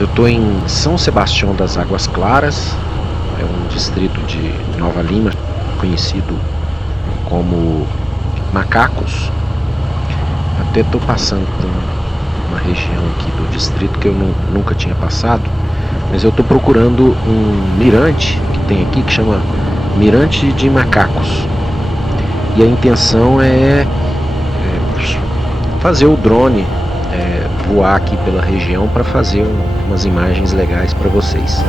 Eu estou em São Sebastião das Águas Claras, é um distrito de Nova Lima, conhecido como Macacos. Até estou passando por uma região aqui do distrito que eu nunca tinha passado, mas eu estou procurando um mirante que tem aqui que chama Mirante de Macacos. E a intenção é fazer o drone voar aqui pela região para fazer umas imagens legais para vocês.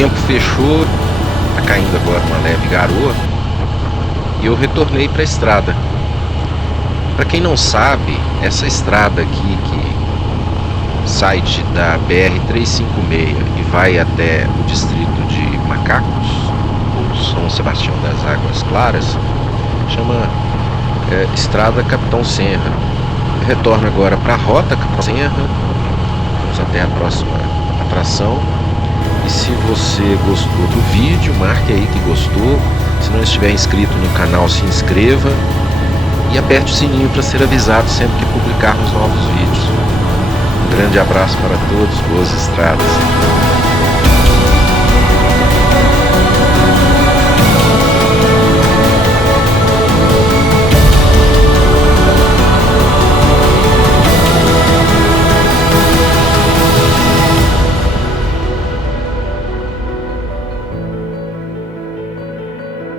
tempo fechou, tá caindo agora uma leve garoa, e eu retornei para a estrada. Para quem não sabe, essa estrada aqui que sai da BR-356 e vai até o distrito de Macacos, ou São Sebastião das Águas Claras, chama Estrada Capitão Senra. Eu retorno agora para a rota Capitão Senra, vamos até a próxima atração. E se você gostou do vídeo, marque aí que gostou. Se não estiver inscrito no canal, se inscreva e aperte o sininho para ser avisado sempre que publicarmos novos vídeos. Um grande abraço para todos, boas estradas.